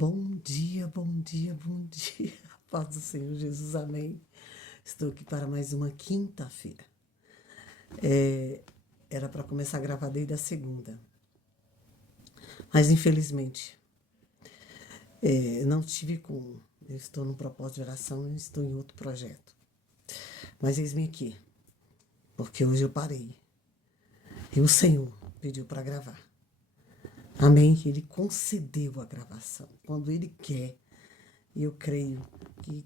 Bom dia, bom dia, bom dia. Paz do Senhor Jesus, amém. Estou aqui para mais uma quinta-feira. Era para começar a gravar desde a segunda, mas infelizmente não tive como. Eu estou no propósito de oração e estou em outro projeto. Mas eis-me aqui, porque hoje eu parei. E o Senhor pediu para gravar. Amém? Ele concedeu a gravação quando Ele quer. E eu creio que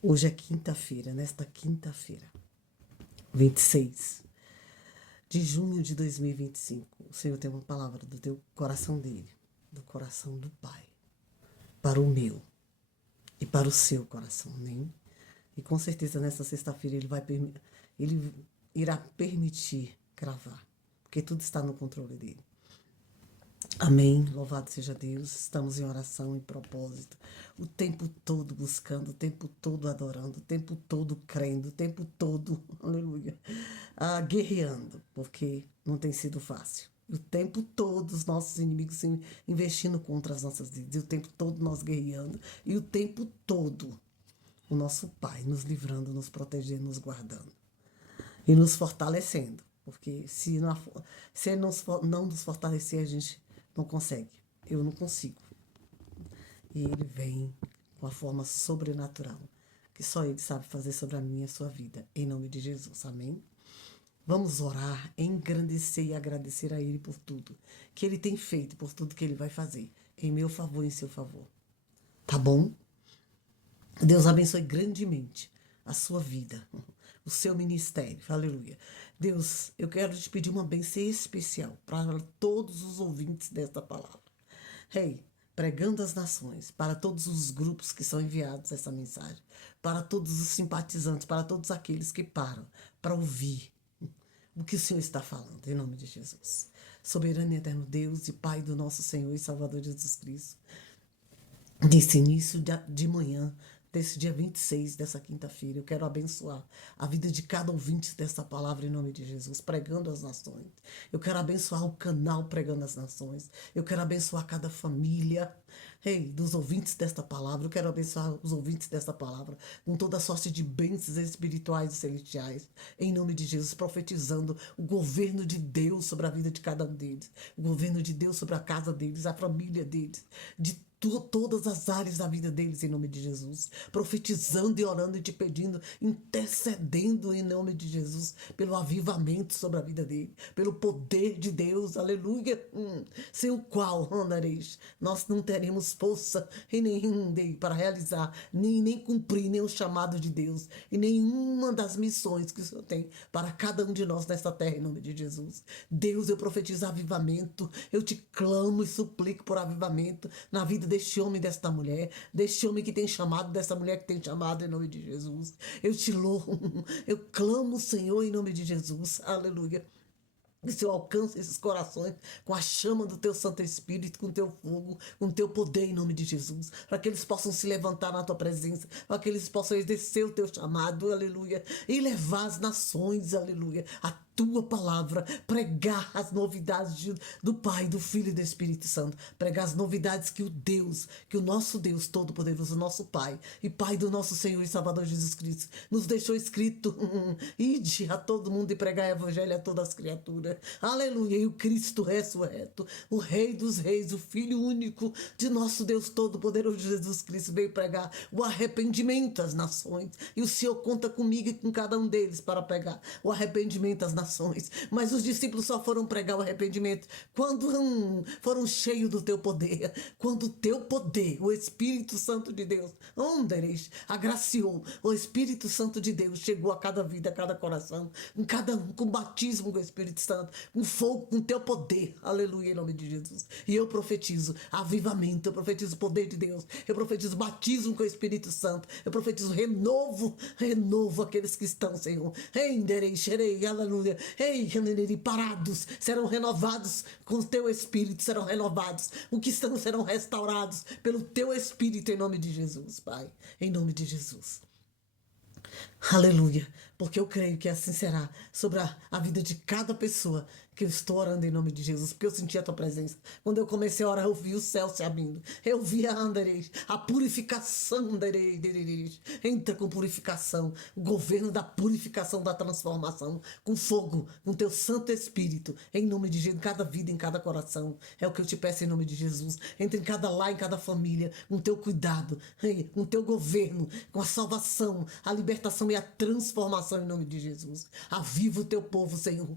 hoje é quinta-feira, nesta quinta-feira, 26 de junho de 2025, o Senhor tem uma palavra do teu coração dele, do coração do Pai, para o meu e para o seu coração, amém? E com certeza nesta sexta-feira ele irá permitir gravar, porque tudo está no controle dele. Amém, louvado seja Deus, estamos em oração e propósito, o tempo todo buscando, o tempo todo adorando, o tempo todo crendo, o tempo todo, aleluia, guerreando, porque não tem sido fácil. O tempo todo os nossos inimigos se investindo contra as nossas vidas, e o tempo todo nós guerreando, e o tempo todo o nosso Pai nos livrando, nos protegendo, nos guardando e nos fortalecendo, porque se Ele não nos fortalecer, a gente não consegue. Eu não consigo. E Ele vem com a forma sobrenatural, que só Ele sabe fazer sobre a minha e a sua vida. Em nome de Jesus. Amém? Vamos orar, engrandecer e agradecer a Ele por tudo que Ele tem feito, por tudo que Ele vai fazer. Em meu favor e em seu favor. Tá bom? Deus abençoe grandemente a sua vida, o seu ministério. Aleluia. Deus, eu quero te pedir uma bênção especial para todos os ouvintes desta palavra. Pregando as nações, para todos os grupos que são enviados essa mensagem, para todos os simpatizantes, para todos aqueles que param para ouvir o que o Senhor está falando, em nome de Jesus. Soberano e eterno Deus e Pai do nosso Senhor e Salvador Jesus Cristo, nesse início de manhã, desse dia 26 dessa quinta-feira, eu quero abençoar a vida de cada ouvinte dessa palavra em nome de Jesus, pregando as nações. Eu quero abençoar o canal Pregando as Nações. Eu quero abençoar cada família, dos ouvintes desta palavra. Eu quero abençoar os ouvintes desta palavra com toda a sorte de bênçãos espirituais e celestiais, em nome de Jesus, profetizando o governo de Deus sobre a vida de cada um deles, o governo de Deus sobre a casa deles, a família deles, de todas as áreas da vida deles, em nome de Jesus, profetizando e orando e te pedindo, intercedendo em nome de Jesus, pelo avivamento sobre a vida dele, pelo poder de Deus, aleluia, sem o qual, andareis, nós não teremos força e nem para realizar, nem cumprir nenhum chamado de Deus, e nenhuma das missões que o Senhor tem para cada um de nós nesta terra, em nome de Jesus. Deus, eu profetizo avivamento, eu te clamo e suplico por avivamento na vida deste homem, desta mulher, deste homem que tem chamado, dessa mulher que tem chamado, em nome de Jesus. Eu te louvo, eu clamo, Senhor, em nome de Jesus, aleluia. Que o Senhor alcance esses corações com a chama do teu Santo Espírito, com o teu fogo, com o teu poder, em nome de Jesus, para que eles possam se levantar na tua presença, para que eles possam exercer o teu chamado, aleluia, e levar as nações, aleluia, a tua palavra, pregar as novidades do Pai, do Filho e do Espírito Santo, pregar as novidades que o nosso Deus Todo-Poderoso, nosso Pai e Pai do nosso Senhor e Salvador Jesus Cristo, nos deixou escrito, ide a todo mundo e pregar o evangelho a todas as criaturas, aleluia, e o Cristo ressurreto, o Rei dos Reis, o Filho único de nosso Deus Todo-Poderoso Jesus Cristo, veio pregar o arrependimento às nações, e o Senhor conta comigo e com cada um deles para pregar o arrependimento às nações. Mas os discípulos só foram pregar o arrependimento quando foram cheios do teu poder, quando o teu poder, o Espírito Santo de Deus, agraciou, o Espírito Santo de Deus chegou a cada vida, a cada coração, em cada um, com batismo com o Espírito Santo, com fogo, com teu poder, aleluia, em nome de Jesus. E eu profetizo avivamento, eu profetizo o poder de Deus, eu profetizo batismo com o Espírito Santo, eu profetizo renovo aqueles que estão, Senhor, aleluia, parados, serão renovados com o teu Espírito, serão renovados, o que estão serão restaurados pelo teu Espírito, em nome de Jesus, Pai, em nome de Jesus. Aleluia. Porque eu creio que assim será sobre a vida de cada pessoa que eu estou orando em nome de Jesus. Porque eu senti a tua presença. Quando eu comecei a orar, eu vi o céu se abrindo. Eu vi a purificação. Entra com purificação. O governo da purificação, da transformação. Com fogo, com teu Santo Espírito. Em nome de Jesus, em cada vida, em cada coração. É o que eu te peço em nome de Jesus. Entra em cada lar, em cada família. Com teu cuidado, com teu governo, com a salvação, a libertação e a transformação em nome de Jesus. Aviva o teu povo, Senhor.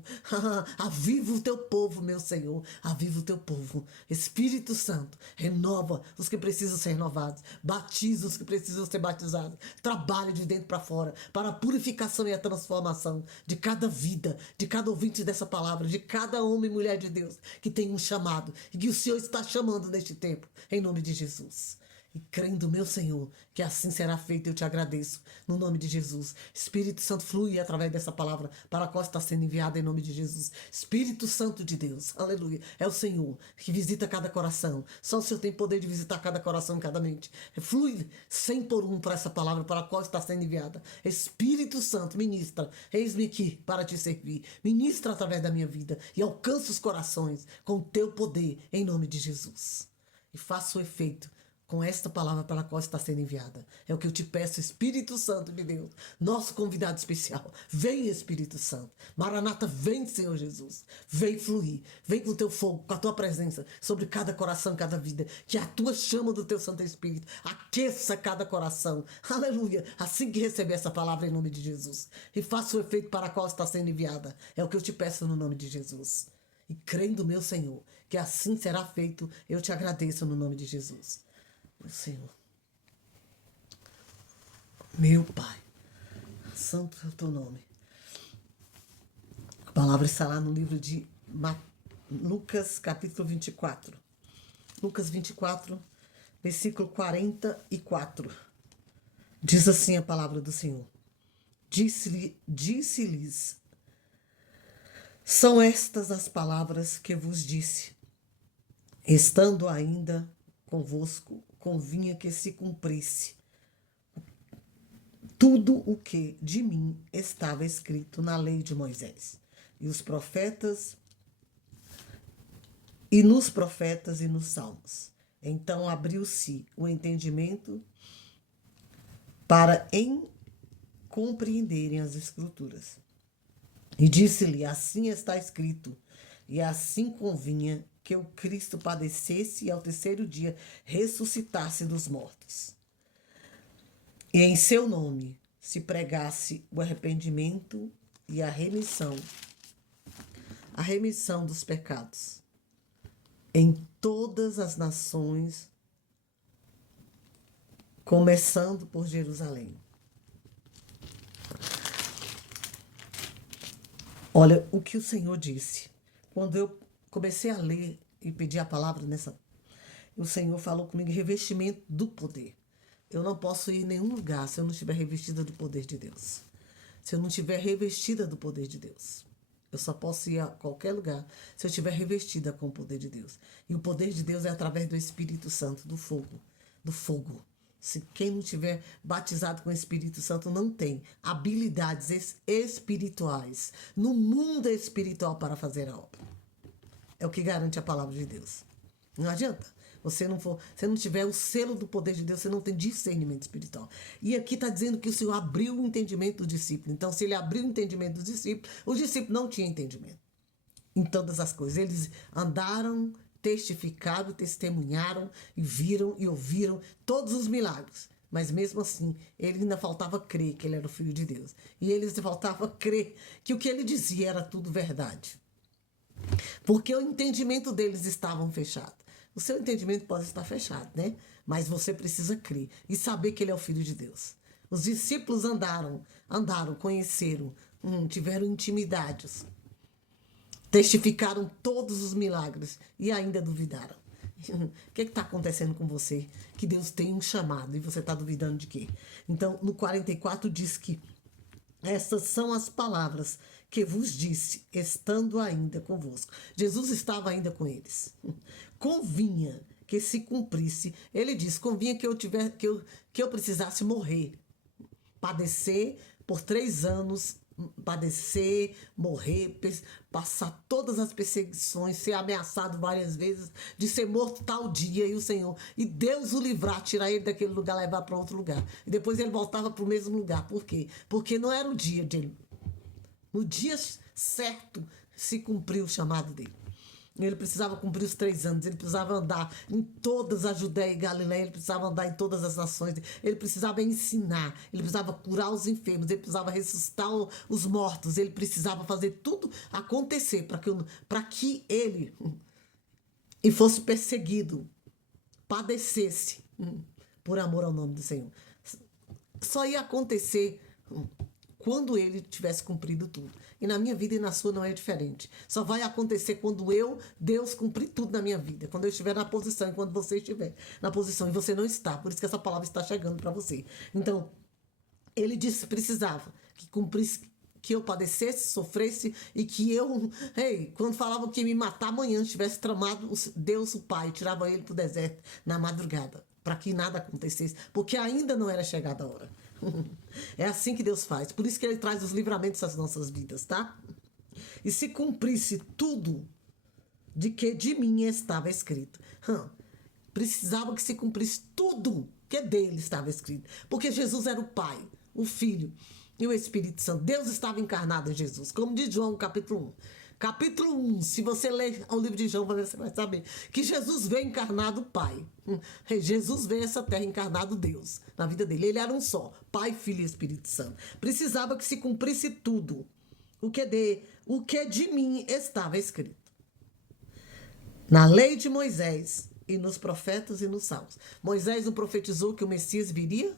Aviva o teu povo, meu Senhor. Aviva o teu povo. Espírito Santo, renova os que precisam ser renovados. Batiza os que precisam ser batizados. Trabalhe de dentro para fora para a purificação e a transformação de cada vida, de cada ouvinte dessa palavra, de cada homem e mulher de Deus que tem um chamado e que o Senhor está chamando neste tempo, em nome de Jesus. E crendo, meu Senhor, que assim será feito, eu te agradeço, no nome de Jesus. Espírito Santo, flui através dessa palavra para a qual está sendo enviada em nome de Jesus. Espírito Santo de Deus, aleluia, é o Senhor que visita cada coração. Só o Senhor tem poder de visitar cada coração e cada mente. Flui 100 por 1 para essa palavra para a qual está sendo enviada. Espírito Santo, ministra, eis-me aqui para te servir. Ministra através da minha vida e alcança os corações com o teu poder em nome de Jesus. E faça o efeito com esta palavra para a qual está sendo enviada. É o que eu te peço, Espírito Santo de Deus, nosso convidado especial. Vem, Espírito Santo. Maranata, vem, Senhor Jesus. Vem fluir. Vem com o teu fogo, com a tua presença sobre cada coração, cada vida. Que a tua chama do teu Santo Espírito aqueça cada coração. Aleluia. Assim que receber essa palavra em nome de Jesus. E faça o efeito para a qual está sendo enviada. É o que eu te peço no nome de Jesus. E crendo, meu Senhor, que assim será feito, eu te agradeço no nome de Jesus. Meu Senhor, meu Pai, santo é o teu nome. A palavra está lá no livro de Lucas, capítulo 24. Lucas 24, versículo 44. Diz assim a palavra do Senhor. Disse-lhes, são estas as palavras que vos disse, estando ainda convosco, convinha que se cumprisse tudo o que de mim estava escrito na lei de Moisés, e os profetas, e nos profetas e nos salmos. Então abriu-se o entendimento para compreenderem as Escrituras. E disse-lhe, assim está escrito, e assim convinha que o Cristo padecesse e ao terceiro dia ressuscitasse dos mortos. E em seu nome se pregasse o arrependimento e a remissão dos pecados em todas as nações, começando por Jerusalém. Olha o que o Senhor disse. Quando eu comecei a ler e pedir a palavra o Senhor falou comigo, revestimento do poder. Eu não posso ir em nenhum lugar se eu não estiver revestida do poder de Deus. Se eu não estiver revestida do poder de Deus. Eu só posso ir a qualquer lugar se eu estiver revestida com o poder de Deus. E o poder de Deus é através do Espírito Santo, do fogo. Do fogo. Se quem não tiver batizado com o Espírito Santo não tem habilidades espirituais no mundo espiritual para fazer a obra. É o que garante a palavra de Deus. Não adianta. Se não tiver o selo do poder de Deus, você não tem discernimento espiritual. E aqui está dizendo que o Senhor abriu o entendimento do discípulo. Então, se ele abriu o entendimento dos discípulos, os discípulos não tinham entendimento em todas as coisas. Eles andaram, testificaram, testemunharam e viram e ouviram todos os milagres. Mas mesmo assim, ele ainda faltava crer que ele era o Filho de Deus. E eles faltava crer que o que ele dizia era tudo verdade. Porque o entendimento deles estava fechado. O seu entendimento pode estar fechado, né? Mas você precisa crer e saber que ele é o Filho de Deus. Os discípulos andaram, conheceram, tiveram intimidades, testificaram todos os milagres e ainda duvidaram. O que está acontecendo com você? Que Deus tem um chamado e você está duvidando de quê? Então, no 44 diz que essas são as palavras que vos disse, estando ainda convosco. Jesus estava ainda com eles. Convinha que se cumprisse. Ele diz, convinha que eu precisasse morrer, padecer, por 3 anos, padecer, morrer, passar todas as perseguições, ser ameaçado várias vezes, de ser morto tal dia, e o Senhor, e Deus o livrar, tirar ele daquele lugar, levar para outro lugar. E depois ele voltava para o mesmo lugar. Por quê? Porque não era o dia dele. No dia certo se cumpriu o chamado dele. Ele precisava cumprir os 3 anos, ele precisava andar em todas a Judéia e Galiléia, ele precisava andar em todas as nações, ele precisava ensinar, ele precisava curar os enfermos, ele precisava ressuscitar os mortos, ele precisava fazer tudo acontecer para que ele e fosse perseguido, padecesse por amor ao nome do Senhor. Só ia acontecer quando ele tivesse cumprido tudo. E na minha vida e na sua não é diferente. Só vai acontecer quando Deus, cumprir tudo na minha vida. Quando eu estiver na posição, enquanto você estiver na posição. E você não está. Por isso que essa palavra está chegando para você. Então, ele disse que precisava que cumprisse, que eu padecesse, sofresse e que eu, quando falavam que ia me matar amanhã, tivesse tramado Deus, o Pai, tirava ele para o deserto na madrugada, para que nada acontecesse, porque ainda não era chegada a hora. É assim que Deus faz. Por isso que ele traz os livramentos às nossas vidas, tá? E se cumprisse tudo de que de mim estava escrito. Precisava que se cumprisse tudo que dele estava escrito. Porque Jesus era o Pai, o Filho e o Espírito Santo. Deus estava encarnado em Jesus. Como diz João, capítulo 1. Capítulo 1, se você ler o livro de João, você vai saber que Jesus veio encarnado Pai. Jesus veio a essa terra encarnado Deus, na vida dele. Ele era um só, Pai, Filho e Espírito Santo. Precisava que se cumprisse tudo, o que de mim estava escrito. Na lei de Moisés e nos profetas e nos salmos. Moisés não profetizou que o Messias viria?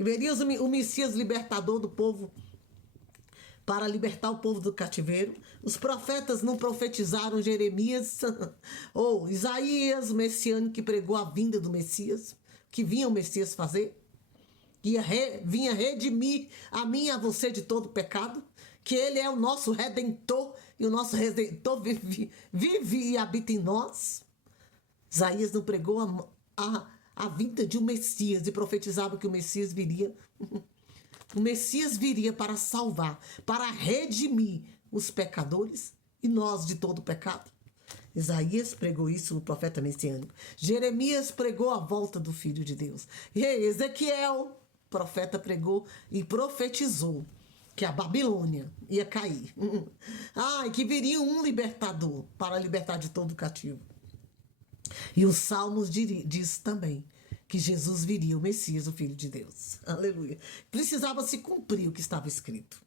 Viria o Messias libertador do povo, para libertar o povo do cativeiro. Os profetas não profetizaram Jeremias ou Isaías, o messiânico, que pregou a vinda do Messias, que vinha o Messias fazer, que vinha redimir a mim e a você de todo pecado, que ele é o nosso Redentor, e o nosso Redentor vive e habita em nós. Isaías não pregou a vinda de um Messias e profetizava que o Messias viria. O Messias viria para salvar, para redimir os pecadores e nós de todo pecado. Isaías pregou isso, o profeta messiânico. Jeremias pregou a volta do Filho de Deus. E Ezequiel, profeta, pregou e profetizou que a Babilônia ia cair. Que viria um libertador para libertar de todo cativo. E os Salmos diz também que Jesus viria, o Messias, o Filho de Deus. Aleluia. Precisava se cumprir o que estava escrito.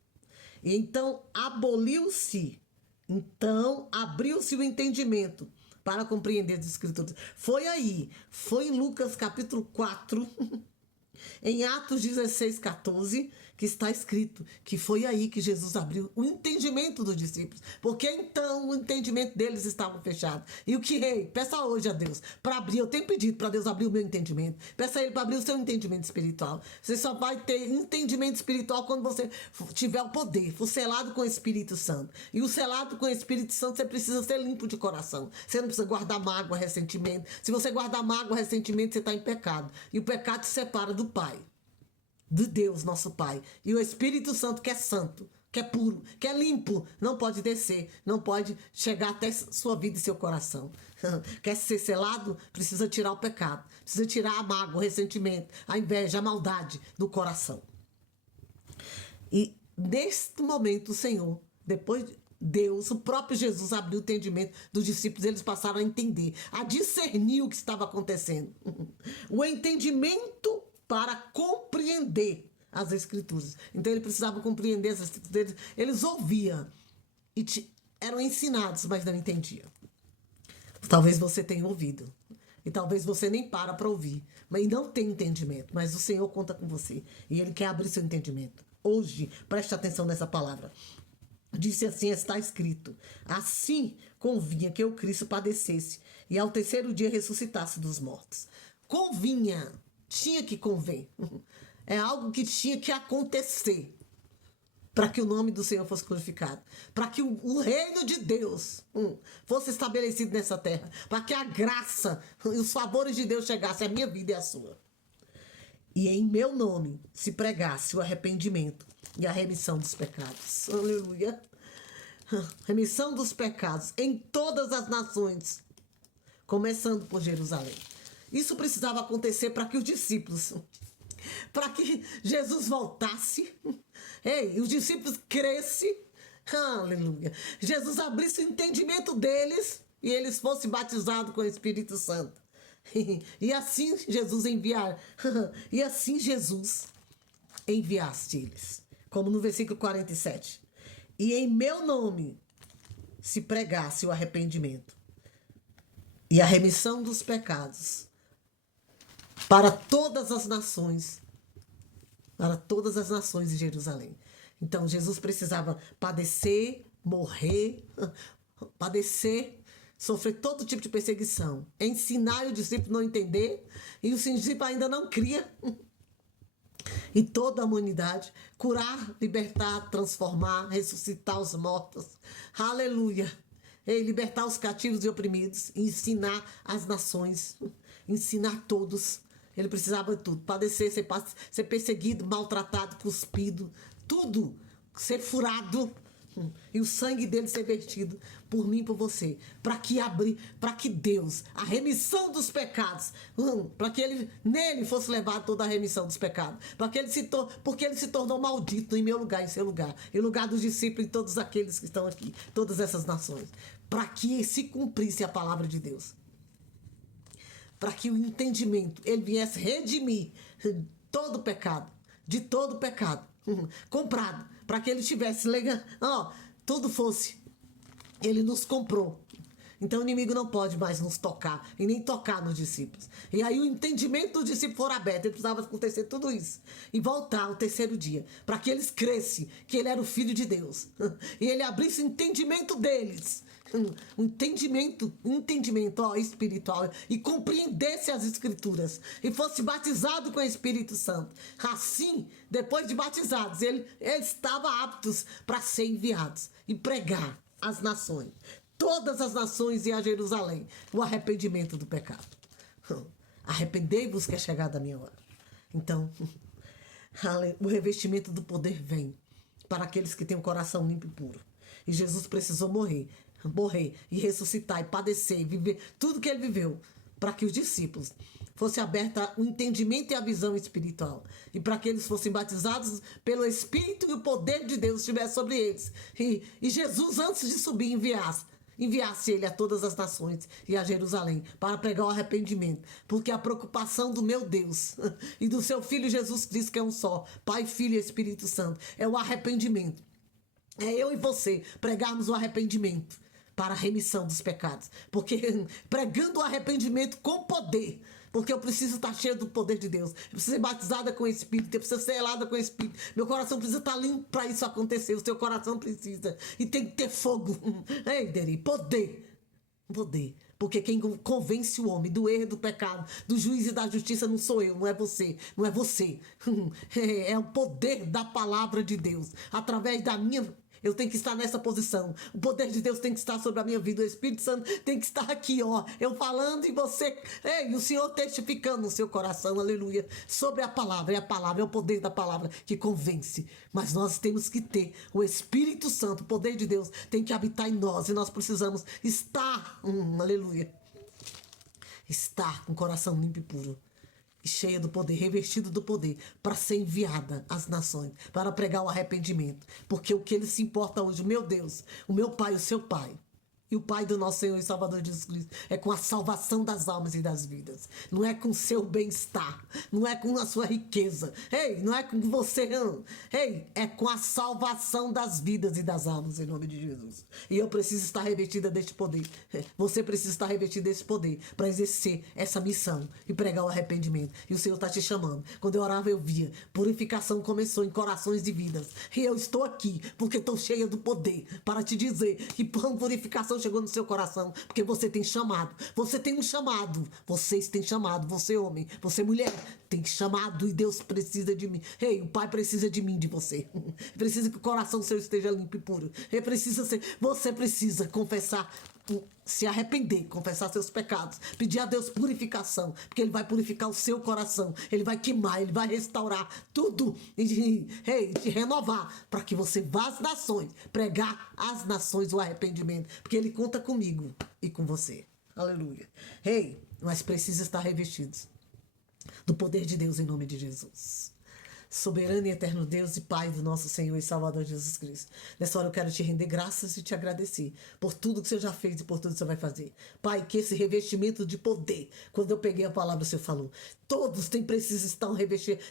E então abriu-se o entendimento para compreender as Escrituras. Foi em Lucas capítulo 4, em Atos 16, 14, que está escrito que foi aí que Jesus abriu o entendimento dos discípulos, porque então o entendimento deles estava fechado. E o que, peça hoje a Deus para abrir. Eu tenho pedido para Deus abrir o meu entendimento. Peça a Ele para abrir o seu entendimento espiritual. Você só vai ter entendimento espiritual quando você tiver o poder, for selado com o Espírito Santo. E o selado com o Espírito Santo, você precisa ser limpo de coração. Você não precisa guardar mágoa, ressentimento. Se você guardar mágoa, ressentimento, você está em pecado. E o pecado te separa do Pai, de Deus, nosso Pai. E o Espírito Santo, que é santo, que é puro, que é limpo, não pode descer, não pode chegar até sua vida e seu coração. Quer ser selado? Precisa tirar o pecado, precisa tirar a mágoa, o ressentimento, a inveja, a maldade do coração. E neste momento o Senhor, depois Deus, o próprio Jesus, abriu o entendimento dos discípulos. Eles passaram a entender, a discernir o que estava acontecendo. O entendimento para compreender as Escrituras. Então ele precisava compreender as Escrituras. Eles ouviam e eram ensinados, mas não entendiam. Talvez você tenha ouvido e talvez você nem para ouvir, mas não tem entendimento. Mas o Senhor conta com você e Ele quer abrir seu entendimento. Hoje, preste atenção nessa palavra. Disse assim, está escrito: assim convinha que o Cristo padecesse e ao terceiro dia ressuscitasse dos mortos. Convinha. Tinha que convém. É algo que tinha que acontecer para que o nome do Senhor fosse glorificado, para que o reino de Deus fosse estabelecido nessa terra, para que a graça e os favores de Deus chegassem à minha vida e à sua. E em meu nome se pregasse o arrependimento e a remissão dos pecados. Aleluia. Remissão dos pecados em todas as nações, começando por Jerusalém. Isso precisava acontecer para que os discípulos, para que Jesus voltasse, os discípulos crescem, aleluia. Jesus abrisse o entendimento deles e eles fossem batizados com o Espírito Santo. E assim Jesus e assim Jesus enviaste eles. Como no versículo 47. E em meu nome se pregasse o arrependimento e a remissão dos pecados para todas as nações de Jerusalém. Então Jesus precisava padecer, morrer, sofrer todo tipo de perseguição, ensinar e o discípulo não entender, e o discípulo ainda não cria. E toda a humanidade, curar, libertar, transformar, ressuscitar os mortos. Aleluia! E libertar os cativos e oprimidos, ensinar as nações, ensinar todos. Ele precisava de tudo, padecer, ser perseguido, maltratado, cuspido, tudo, ser furado. E o sangue dele ser vertido por mim e por você, para que Deus, a remissão dos pecados, para que nele fosse levado toda a remissão dos pecados, porque ele se tornou maldito em meu lugar, em seu lugar, em lugar dos discípulos e todos aqueles que estão aqui, todas essas nações, para que se cumprisse a palavra de Deus, para que o entendimento, ele viesse redimir todo pecado, de todo pecado, comprado, para que ele tivesse legal, tudo fosse, ele nos comprou. Então o inimigo não pode mais nos tocar e nem tocar nos discípulos. E aí o entendimento dos discípulos for aberto, ele precisava acontecer tudo isso e voltar ao terceiro dia, para que eles crescem, que ele era o Filho de Deus, e ele abrisse o entendimento deles, um entendimento espiritual, e compreendesse as Escrituras e fosse batizado com o Espírito Santo. Assim, depois de batizados, eles estavam aptos para ser enviados e pregar às nações, todas as nações, e a Jerusalém, o arrependimento do pecado. Arrependei-vos que é chegada a minha hora. Então, o revestimento do poder vem para aqueles que têm o coração limpo e puro. E Jesus precisou morrer e ressuscitar e padecer e viver tudo que ele viveu, para que os discípulos fosse aberta o entendimento e a visão espiritual, e para que eles fossem batizados pelo Espírito e o poder de Deus estivesse sobre eles. E Jesus, antes de subir, enviasse ele a todas as nações e a Jerusalém para pregar o arrependimento, porque a preocupação do meu Deus e do seu Filho Jesus Cristo, que é um só, Pai, Filho e Espírito Santo, é o arrependimento. É eu e você pregarmos o arrependimento para a remissão dos pecados, porque pregando o arrependimento com poder, porque eu preciso estar cheio do poder de Deus, eu preciso ser batizada com o Espírito, eu preciso ser selada com o Espírito, meu coração precisa estar limpo para isso acontecer, o seu coração precisa, e tem que ter fogo, poder, porque quem convence o homem do erro e do pecado, do juízo e da justiça não sou eu, não é você, é o poder da palavra de Deus, através da minha. Eu tenho que estar nessa posição. O poder de Deus tem que estar sobre a minha vida. O Espírito Santo tem que estar aqui, eu falando e você, o Senhor testificando no seu coração, aleluia, sobre a palavra. E a palavra é o poder da palavra que convence. Mas nós temos que ter o Espírito Santo, o poder de Deus tem que habitar em nós. E nós precisamos estar, aleluia, estar com o coração limpo e puro, cheia do poder, revestido do poder, para ser enviada às nações, para pregar o arrependimento. Porque o que ele se importa hoje, o meu Deus, o meu Pai, o seu Pai, e o Pai do nosso Senhor e Salvador Jesus Cristo, é com a salvação das almas e das vidas. Não é com o seu bem-estar, não é com a sua riqueza, não é com você, é com a salvação das vidas e das almas, em nome de Jesus. E eu preciso estar revestida deste poder. Você precisa estar revestido desse poder para exercer essa missão e pregar o arrependimento. E o Senhor está te chamando. Quando eu orava, eu via. Purificação começou em corações de vidas. E eu estou aqui porque estou cheia do poder para te dizer que purificação chegou no seu coração, porque você tem chamado, você tem um chamado, vocês têm chamado, você homem, você mulher, tem chamado, e Deus precisa de mim, o Pai precisa de mim, de você, precisa que o coração seu esteja limpo e puro, você precisa confessar se arrepender, confessar seus pecados, pedir a Deus purificação, porque Ele vai purificar o seu coração, Ele vai queimar, Ele vai restaurar tudo e te renovar, para que você vá às nações, pregar às nações o arrependimento, porque Ele conta comigo e com você. Aleluia. Mas precisa estar revestidos do poder de Deus em nome de Jesus. Soberano e eterno Deus e Pai do nosso Senhor e Salvador Jesus Cristo. Nessa hora eu quero te render graças e te agradecer por tudo que o Senhor já fez e por tudo que o Senhor vai fazer. Pai, que esse revestimento de poder, quando eu peguei a palavra, o Senhor falou, todos precisam estar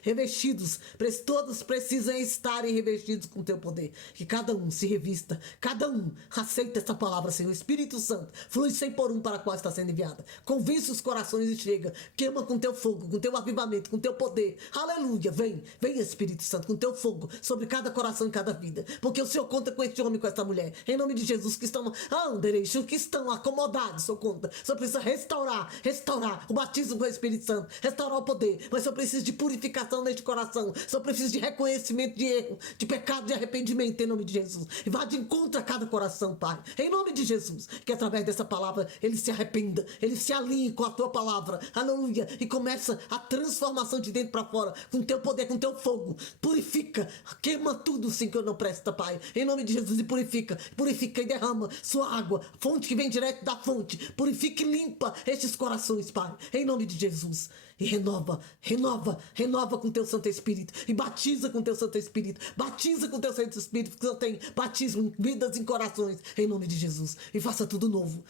revestidos, todos precisam estarem revestidos com o teu poder. Que cada um se revista, cada um aceita essa palavra, Senhor. Espírito Santo, flui 100 por 1 para a qual está sendo enviada. Convence os corações e chega. Queima com teu fogo, com teu avivamento, com teu poder. Aleluia, vem Espírito Santo, com teu fogo sobre cada coração e cada vida, porque o Senhor conta com este homem, com esta mulher, em nome de Jesus, que estão que estão acomodados, o Senhor conta. O Senhor precisa restaurar o batismo com o Espírito Santo, restaurar o poder, mas o Senhor precisa de purificação neste coração, o Senhor precisa de reconhecimento de erro, de pecado, de arrependimento, em nome de Jesus, e vá de encontro a cada coração, Pai, em nome de Jesus, que através dessa palavra ele se arrependa, ele se alinhe com a tua palavra, aleluia, e começa a transformação de dentro para fora, com teu poder, com teu fogo, purifica, queima tudo sim que eu não presta, Pai, em nome de Jesus, e purifica e derrama sua água, fonte que vem direto da fonte, purifica e limpa estes corações, Pai, em nome de Jesus, e renova com teu Santo Espírito, e batiza com teu Santo Espírito, porque eu tenho batismo em vidas, em corações, em nome de Jesus, e faça tudo novo,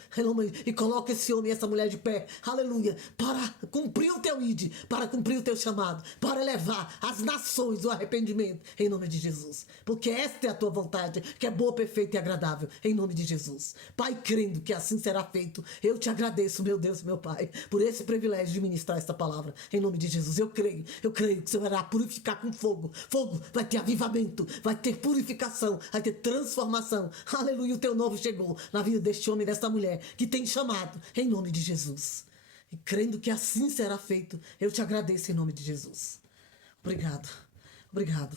e coloca esse homem e essa mulher de pé, aleluia, para cumprir o teu ide, para cumprir o teu chamado, para levar as nações o arrependimento, em nome de Jesus, porque esta é a tua vontade, que é boa, perfeita e agradável, em nome de Jesus. Pai, crendo que assim será feito, eu te agradeço, meu Deus, meu Pai, por esse privilégio de ministrar esta palavra, em nome de Jesus. Eu creio que o Senhor irá purificar com fogo, vai ter avivamento, vai ter purificação, vai ter transformação, aleluia, o teu novo chegou na vida deste homem e desta mulher, que tem chamado, em nome de Jesus, e crendo que assim será feito, eu te agradeço em nome de Jesus. Obrigado.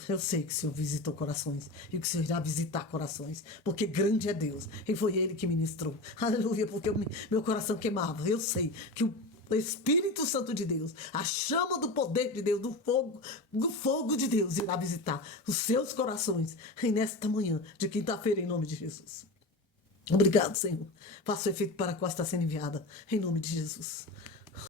Eu sei que o Senhor visitou corações e que o Senhor irá visitar corações, porque grande é Deus e foi Ele que ministrou. Aleluia, porque meu coração queimava. Eu sei que o Espírito Santo de Deus, a chama do poder de Deus, do fogo de Deus irá visitar os seus corações e nesta manhã de quinta-feira, em nome de Jesus. Obrigado, Senhor. Faça o efeito para a qual está sendo enviada, em nome de Jesus.